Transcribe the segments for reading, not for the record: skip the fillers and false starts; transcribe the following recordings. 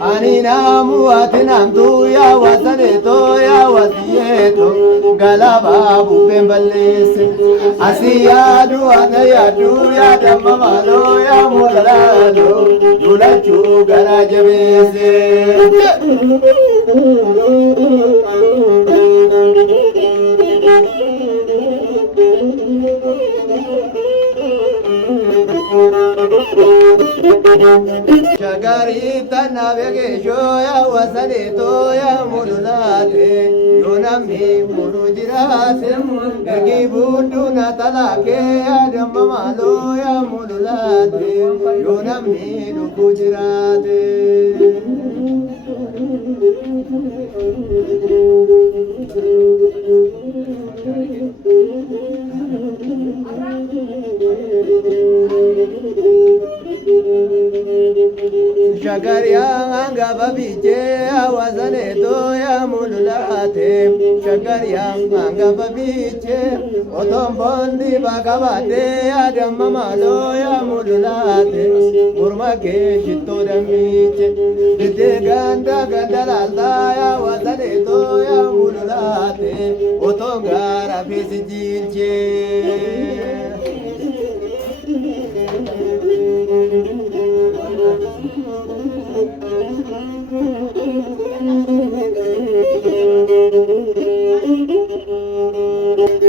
Anina muatinam tu ya wasane to ya wasieto galaba bubembalese asiya duana ya du ya damama lo ya mulalo yulachu garajabese Shagarita navege shoya wasane toya mululate yonami mulujirate ergi budu natalake adamma malo ya mululate yonami lukujirate Shagaria anga babiche awazane toya mululate Shagaria anga babiche otombondi bagabate adamma malo ya mululate murmake shitto damiche dite ganda gandalata ya wazane toya mululate otongara fisijilche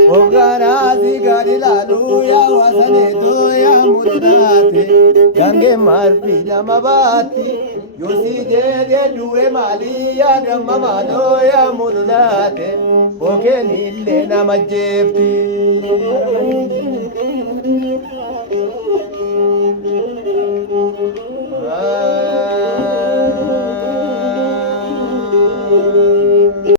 Ogara zigari lalu ya wasane to ya mululate gange marpi damabati yosi de duwe mali ya damma malo ya mululate oke nille namajefti